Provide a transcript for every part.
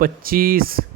25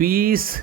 20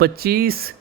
25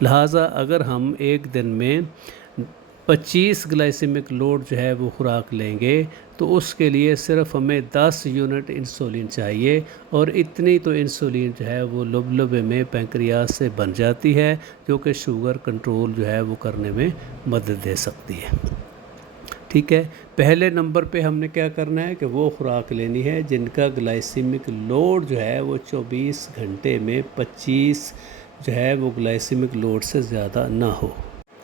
لہٰذا اگر ہم ایک دن میں 25 گلائسیمک لوڈ جو ہے وہ خوراک لیں گے تو اس کے لیے صرف ہمیں 10 یونٹ انسولین چاہیے، اور اتنی تو انسولین جو ہے وہ لبلبے میں پینکریاس سے بن جاتی ہے، جو کہ شوگر کنٹرول جو ہے وہ کرنے میں مدد دے سکتی ہے۔ ٹھیک ہے، پہلے نمبر پہ ہم نے کیا کرنا ہے کہ وہ خوراک لینی ہے جن کا گلائسیمک لوڈ جو ہے وہ 24 گھنٹے میں 25 جو ہے وہ گلائسیمک لوڈ سے زیادہ نہ ہو۔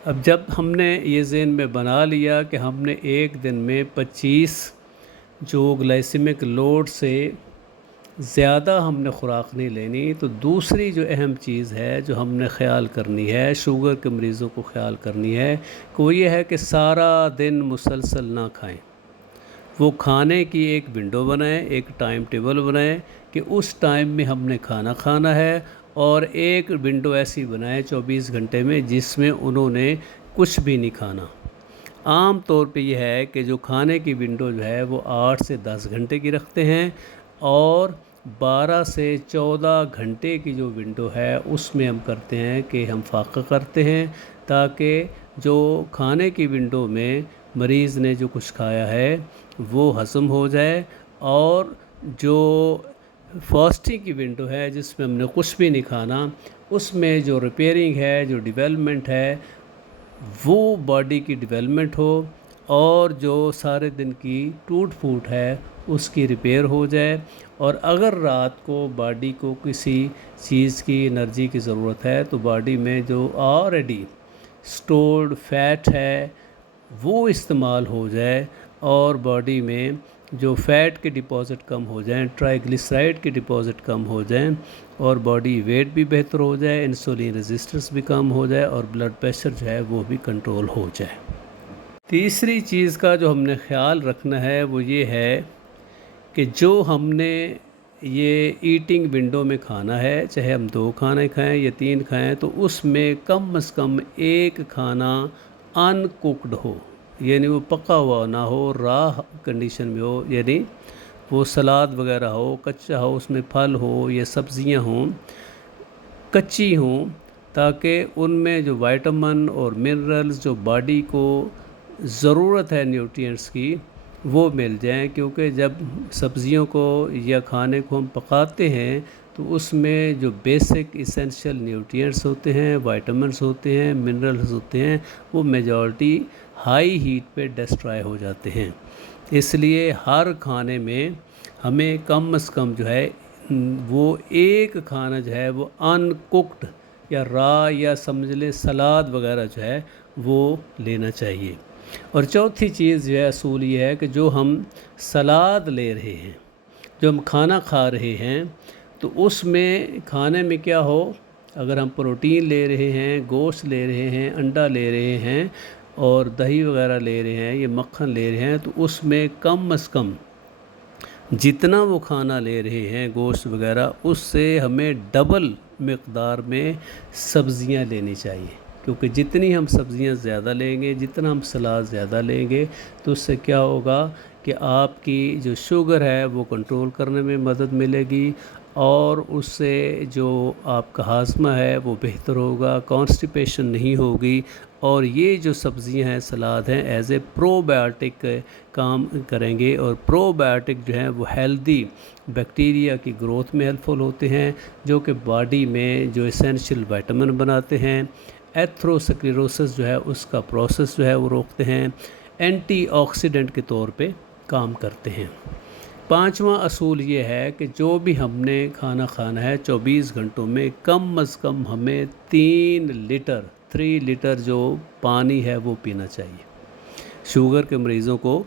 اب جب ہم نے یہ ذہن میں بنا لیا کہ ہم نے ایک دن میں 25 جو گلائسیمک لوڈ سے زیادہ ہم نے خوراک نہیں لینی، تو دوسری جو اہم چیز ہے جو ہم نے خیال کرنی ہے، شوگر کے مریضوں کو خیال کرنی ہے، کہ وہ یہ ہے کہ سارا دن مسلسل نہ کھائیں۔ وہ کھانے کی ایک ونڈو بنائیں، ایک ٹائم ٹیبل بنائیں کہ اس ٹائم میں ہم نے کھانا ہے، اور ایک ونڈو ایسی بنائیں 24 گھنٹے میں جس میں انہوں نے کچھ بھی نہیں کھانا۔ عام طور پہ یہ ہے کہ جو کھانے کی ونڈو جو ہے وہ 8 سے 10 گھنٹے کی رکھتے ہیں، اور 12 سے 14 گھنٹے کی جو ونڈو ہے اس میں ہم کرتے ہیں کہ ہم فاقہ کرتے ہیں، تاکہ جو کھانے کی ونڈو میں مریض نے جو کچھ کھایا ہے وہ ہضم ہو جائے، اور جو فاسٹنگ کی ونڈو ہے جس میں ہم نے کچھ بھی نہیں کھانا، اس میں جو ریپیئرنگ ہے، جو ڈیولپمنٹ ہے، وہ باڈی کی ڈیولپمنٹ ہو، اور جو سارے دن کی ٹوٹ پھوٹ ہے اس کی ریپیئر ہو جائے۔ اور اگر رات کو باڈی کو کسی چیز کی انرجی کی ضرورت ہے تو باڈی میں جو آلریڈی سٹورڈ فیٹ ہے وہ استعمال ہو جائے، اور باڈی میں جو فیٹ کے ڈپازٹ کم ہو جائیں، ٹرائی گلیسرائڈ کے ڈپازٹ کم ہو جائیں، اور باڈی ویٹ بھی بہتر ہو جائے، انسولین ریزسٹنس بھی کم ہو جائے، اور بلڈ پریشر جو ہے وہ بھی کنٹرول ہو جائے۔ تیسری چیز کا جو ہم نے خیال رکھنا ہے وہ یہ ہے کہ جو ہم نے یہ ایٹنگ ونڈو میں کھانا ہے، چاہے ہم 2 کھانے کھائیں یا 3 کھائیں، تو اس میں کم از کم ایک کھانا ان کوکڈ ہو، یعنی وہ پکا ہوا نہ ہو، راہ کنڈیشن میں ہو، یعنی وہ سلاد وغیرہ ہو، کچا ہو، اس میں پھل ہو یا سبزیاں ہوں، کچی ہوں، تاکہ ان میں جو وائٹامن اور منرلز جو باڈی کو ضرورت ہے نیوٹرینٹس کی وہ مل جائیں، کیونکہ جب سبزیوں کو یا کھانے کو ہم پکاتے ہیں تو اس میں جو بیسک ایسینشیل نیوٹرینٹس ہوتے ہیں، وائٹامنس ہوتے ہیں، منرلز ہوتے ہیں، وہ میجورٹی ہائی ہیٹ پہ ڈسٹرائے ہو جاتے ہیں۔ اس لیے ہر کھانے میں ہمیں کم از کم جو ہے وہ ایک کھانا جو ہے وہ ان کوکڈ یا را یا سمجھ لیں سلاد وغیرہ جو ہے وہ لینا چاہیے۔ اور چوتھی چیز جو ہے اصول یہ ہے کہ جو ہم سلاد لے رہے ہیں، جو ہم کھانا کھا رہے ہیں، تو اس میں کھانے میں کیا ہو، اگر ہم پروٹین لے رہے ہیں، گوشت لے رہے ہیں، انڈا لے رہے ہیں، اور دہی وغیرہ لے رہے ہیں، یہ مکھن لے رہے ہیں، تو اس میں کم از کم جتنا وہ کھانا لے رہے ہیں گوشت وغیرہ، اس سے ہمیں ڈبل مقدار میں سبزیاں لینی چاہیے، کیونکہ جتنی ہم سبزیاں زیادہ لیں گے، جتنا ہم سلاد زیادہ لیں گے، تو اس سے کیا ہوگا کہ آپ کی جو شوگر ہے وہ کنٹرول کرنے میں مدد ملے گی، اور اس سے جو آپ کا ہاضمہ ہے وہ بہتر ہوگا، کانسٹیپیشن نہیں ہوگی، اور یہ جو سبزیاں ہیں، سلاد ہیں، ایز اے پرو بایوٹک کام کریں گے، اور پرو بایوٹک جو ہیں وہ ہیلدی بیکٹیریا کی گروتھ میں ہیلپفل ہوتے ہیں، جو کہ باڈی میں جو اسینشیل وائٹامن بناتے ہیں، ایتھروسکلیروسس جو ہے اس کا پروسیس جو ہے وہ روکتے ہیں، اینٹی آکسیڈنٹ کے طور پہ کام کرتے ہیں۔ 5واں اصول یہ ہے کہ جو بھی ہم نے کھانا ہے 24 گھنٹوں میں کم از کم ہمیں 3 لیٹر جو پانی ہے وہ پینا چاہیے۔ شوگر کے مریضوں کو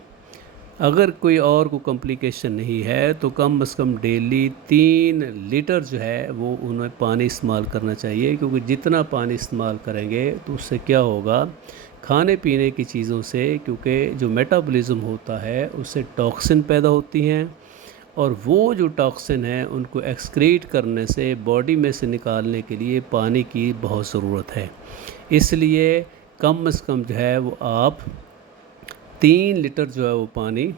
اگر کوئی اور کو کمپلیکیشن نہیں ہے تو کم از کم ڈیلی 3 لیٹر جو ہے وہ انہیں پانی استعمال کرنا چاہیے، کیونکہ جتنا پانی استعمال کریں گے تو اس سے کیا ہوگا، کھانے پینے کی چیزوں سے، کیونکہ جو میٹابولزم ہوتا ہے اس سے ٹاکسن پیدا ہوتی ہیں، اور وہ جو ٹاکسن ہیں ان کو ایکسکریٹ کرنے سے باڈی میں سے نکالنے کے لیے پانی کی بہت ضرورت ہے۔ اس لیے کم از کم جو ہے وہ آپ 3 لیٹر جو ہے وہ پانی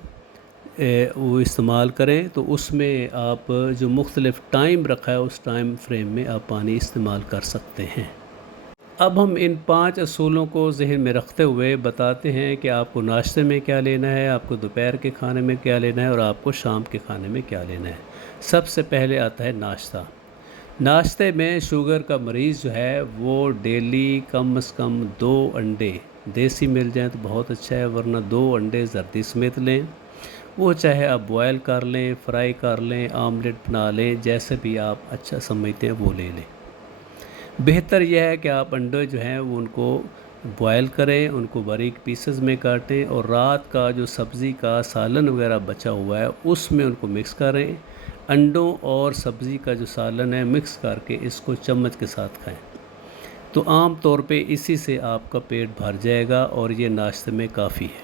وہ استعمال کریں، تو اس میں آپ جو مختلف ٹائم رکھا ہے اس ٹائم فریم میں آپ پانی استعمال کر سکتے ہیں۔ اب ہم ان 5 اصولوں کو ذہن میں رکھتے ہوئے بتاتے ہیں کہ آپ کو ناشتے میں کیا لینا ہے، آپ کو دوپہر کے کھانے میں کیا لینا ہے اور آپ کو شام کے کھانے میں کیا لینا ہے۔ سب سے پہلے آتا ہے ناشتہ۔ ناشتے میں شوگر کا مریض جو ہے وہ ڈیلی کم از کم 2 انڈے دیسی مل جائیں تو بہت اچھا ہے، ورنہ 2 انڈے زردی سمیت لیں۔ وہ چاہے آپ بوائل کر لیں، فرائی کر لیں، آملیٹ بنا لیں، جیسے بھی آپ اچھا سمجھتے ہیں وہ لے لیں۔ بہتر یہ ہے کہ آپ انڈے جو ہیں وہ ان کو بوائل کریں، ان کو باریک پیسز میں کاٹیں اور رات کا جو سبزی کا سالن وغیرہ بچا ہوا ہے اس میں ان کو مکس کریں۔ انڈوں اور سبزی کا جو سالن ہے مکس کر کے اس کو چمچ کے ساتھ کھائیں، تو عام طور پہ اسی سے آپ کا پیٹ بھر جائے گا اور یہ ناشتے میں کافی ہے۔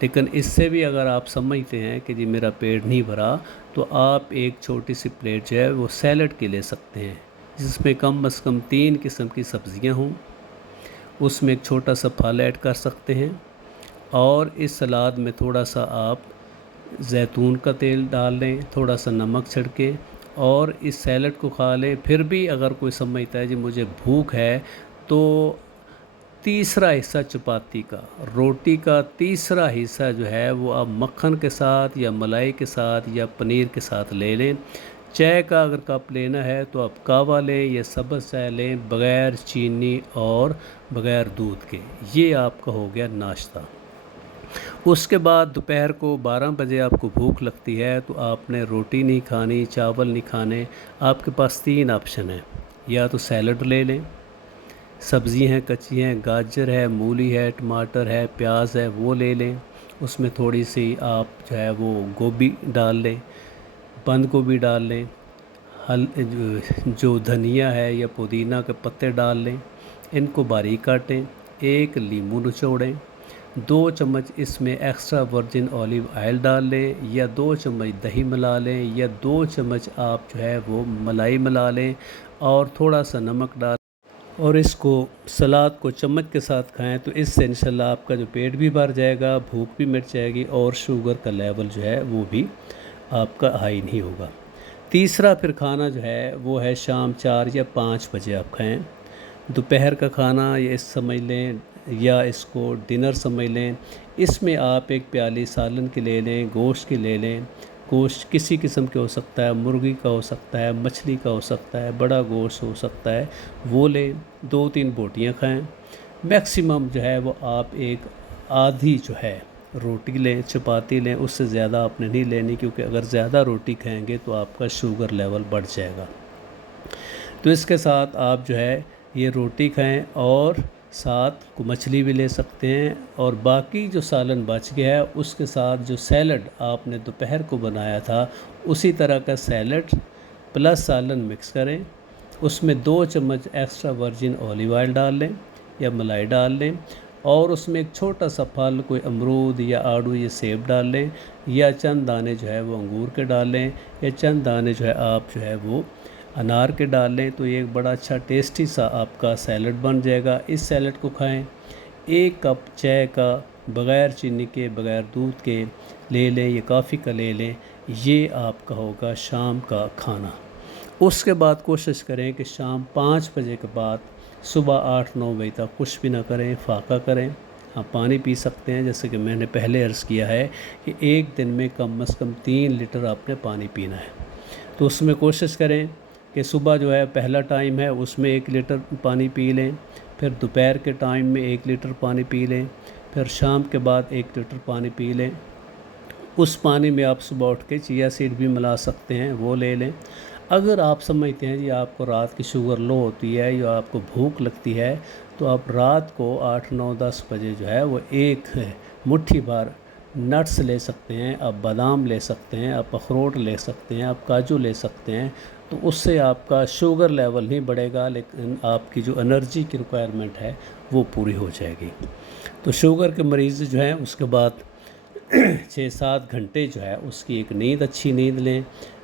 لیکن اس سے بھی اگر آپ سمجھتے ہیں کہ جی میرا پیٹ نہیں بھرا، تو آپ ایک چھوٹی سی پلیٹ جو ہے وہ سیلڈ کی لے سکتے ہیں، جس میں کم از کم 3 قسم کی سبزیاں ہوں۔ اس میں ایک چھوٹا سا پھل ایڈ کر سکتے ہیں اور اس سلاد میں تھوڑا سا آپ زیتون کا تیل ڈال لیں، تھوڑا سا نمک چھڑکیں اور اس سیلڈ کو کھا لیں۔ پھر بھی اگر کوئی سمجھتا ہے جی مجھے بھوک ہے، تو تیسرا حصہ چپاتی کا، روٹی کا تیسرا حصہ جو ہے وہ آپ مکھن کے ساتھ یا ملائی کے ساتھ یا پنیر کے ساتھ لے لیں۔ چائے کا اگر کپ لینا ہے تو آپ کہوہ لیں یا سبز چائے لیں، بغیر چینی اور بغیر دودھ کے۔ یہ آپ کا ہو گیا ناشتہ۔ اس کے بعد دوپہر کو 12 بجے آپ کو بھوک لگتی ہے تو آپ نے روٹی نہیں کھانی، چاول نہیں کھانے، آپ کے پاس 3 آپشن ہیں۔ یا تو سیلڈ لے لیں، سبزی ہیں کچی ہیں، گاجر ہے، مولی ہے، ٹماٹر ہے، پیاز ہے، وہ لے لیں۔ اس میں تھوڑی سی آپ جو ہے وہ گوبھی ڈال لیں، بند گوبھی ڈال لیں، جو دھنیا ہے یا پودینہ کے پتے ڈال لیں، ان کو باریک کاٹیں، ایک لیموں نچوڑیں، 2 چمچ اس میں ایکسٹرا ورجن اولیو آئل ڈال لیں یا 2 چمچ دہی ملا لیں یا 2 چمچ آپ جو ہے وہ ملائی ملا لیں اور تھوڑا سا نمک ڈال اور اس کو سلاد کو چمچ کے ساتھ کھائیں، تو اس سے انشاءاللہ آپ کا جو پیٹ بھی بھر جائے گا، بھوک بھی مٹ جائے گی اور شوگر کا لیول جو ہے وہ بھی آپ کا ہائی نہیں ہوگا۔ تیسرا پھر کھانا جو ہے وہ ہے شام 4 یا 5 بجے آپ کھائیں۔ دوپہر کا کھانا یا اس سمجھ لیں یا اس کو ڈنر سمجھ لیں۔ اس میں آپ ایک پیالی سالن کی لے لیں، گوشت کی لے لیں۔ گوشت کسی قسم کے ہو سکتا ہے، مرغی کا ہو سکتا ہے، مچھلی کا ہو سکتا ہے، بڑا گوشت ہو سکتا ہے، وہ لیں، 2-3 بوٹیاں کھائیں۔ میکسیمم جو ہے وہ آپ ایک آدھی جو ہے روٹی لیں، چپاتی لیں، اس سے زیادہ آپ نے نہیں لینی، کیونکہ اگر زیادہ روٹی کھائیں گے تو آپ کا شوگر لیول بڑھ جائے گا۔ تو اس کے ساتھ آپ جو ہے یہ روٹی کھائیں اور ساتھ کو مچھلی بھی لے سکتے ہیں، اور باقی جو سالن بچ گیا ہے اس کے ساتھ جو سیلڈ آپ نے دوپہر کو بنایا تھا اسی طرح کا سیلڈ پلس سالن مکس کریں۔ اس میں 2 چمچ ایکسٹرا ورجن اولیو آئل ڈال لیں یا ملائی ڈال لیں اور اس میں ایک چھوٹا سا پھل، کوئی امرود یا آڑو یا سیب ڈال لیں یا چند دانے جو ہے وہ انگور کے ڈال لیں یا چند دانے جو ہے آپ جو ہے وہ انار کے ڈال لیں، تو یہ ایک بڑا اچھا ٹیسٹی سا آپ کا سیلڈ بن جائے گا۔ اس سیلڈ کو کھائیں۔ 1 کپ چائے کا بغیر چینی کے، بغیر دودھ کے لے لیں یا کافی کا لے لیں، یہ آپ کا ہوگا شام کا کھانا۔ اس کے بعد کوشش کریں کہ شام 5 بجے کے بعد صبح 8-9 بجے تک کچھ بھی نہ کریں، فاقہ کریں۔ ہاں پانی پی سکتے ہیں، جیسے کہ میں نے پہلے عرض کیا ہے کہ ایک دن میں کم از کم 3 لیٹر آپ نے پانی پینا ہے۔ تو اس میں کوشش کریں کہ صبح جو ہے پہلا ٹائم ہے اس میں 1 لیٹر پانی پی لیں، پھر دوپہر کے ٹائم میں 1 لیٹر پانی پی لیں، پھر شام کے بعد 1 لیٹر پانی پی لیں۔ اس پانی میں آپ صبح اٹھ کے چیا سیڈ بھی ملا سکتے ہیں، وہ لے لیں۔ اگر آپ سمجھتے ہیں جی آپ کو رات کی شوگر لو ہوتی ہے یا آپ کو بھوک لگتی ہے، تو آپ رات کو 8-9-10 بجے جو ہے وہ ایک مٹھی بھر نٹس لے سکتے ہیں، آپ بادام لے سکتے ہیں، آپ اخروٹ لے سکتے ہیں، آپ کاجو لے سکتے ہیں، تو اس سے آپ کا شوگر لیول نہیں بڑھے گا، لیکن آپ کی جو انرجی کی ریکوائرمنٹ ہے وہ پوری ہو جائے گی۔ تو شوگر کے مریض جو ہیں اس کے بعد 6-7 گھنٹے جو ہے اس کی ایک نیند، اچھی نیند لیں۔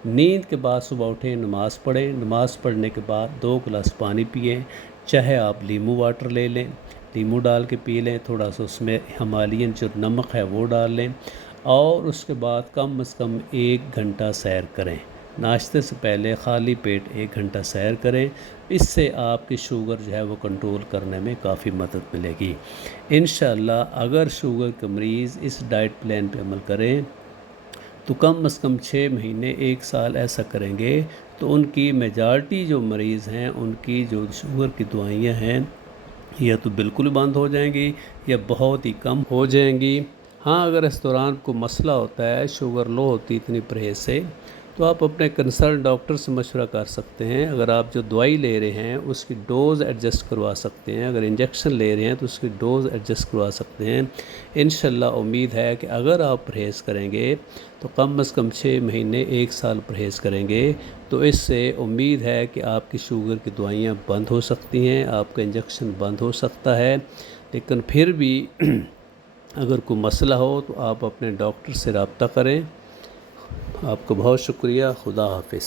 نیند کے بعد صبح اٹھیں، نماز پڑھیں، نماز پڑھنے کے بعد 2 گلاس پانی پئیں، چاہے آپ لیمو واٹر لے لیں، لیمو ڈال کے پی لیں، تھوڑا سا اس میں ہمالین جو نمک ہے وہ ڈال لیں، اور اس کے بعد کم از کم 1 گھنٹہ سیر کریں۔ ناشتے سے پہلے خالی پیٹ 1 گھنٹہ سیر کریں، اس سے آپ کی شوگر جو ہے وہ کنٹرول کرنے میں کافی مدد ملے گی انشاءاللہ۔ اگر شوگر کے مریض اس ڈائٹ پلان پہ عمل کریں تو کم از کم 6 مہینے 1 سال ایسا کریں گے تو ان کی میجارٹی جو مریض ہیں ان کی جو شوگر کی دوائیاں ہیں یا تو بالکل بند ہو جائیں گی یا بہت ہی کم ہو جائیں گی۔ ہاں اگر اس دوران کوئی مسئلہ ہوتا ہے، شوگر لو ہوتی اتنی پرہیز سے، تو آپ اپنے کنسرن ڈاکٹر سے مشورہ کر سکتے ہیں۔ اگر آپ جو دوائی لے رہے ہیں اس کی ڈوز ایڈجسٹ کروا سکتے ہیں، اگر انجیکشن لے رہے ہیں تو اس کی ڈوز ایڈجسٹ کروا سکتے ہیں۔ انشاءاللہ امید ہے کہ اگر آپ پرہیز کریں گے تو کم از کم 6 مہینے 1 سال پرہیز کریں گے تو اس سے امید ہے کہ آپ کی شوگر کی دوائیاں بند ہو سکتی ہیں، آپ کا انجیکشن بند ہو سکتا ہے۔ لیکن پھر بھی اگر کوئی مسئلہ ہو تو آپ اپنے ڈاکٹر سے رابطہ کریں۔ آپ کو بہت شکریہ، خدا حافظ۔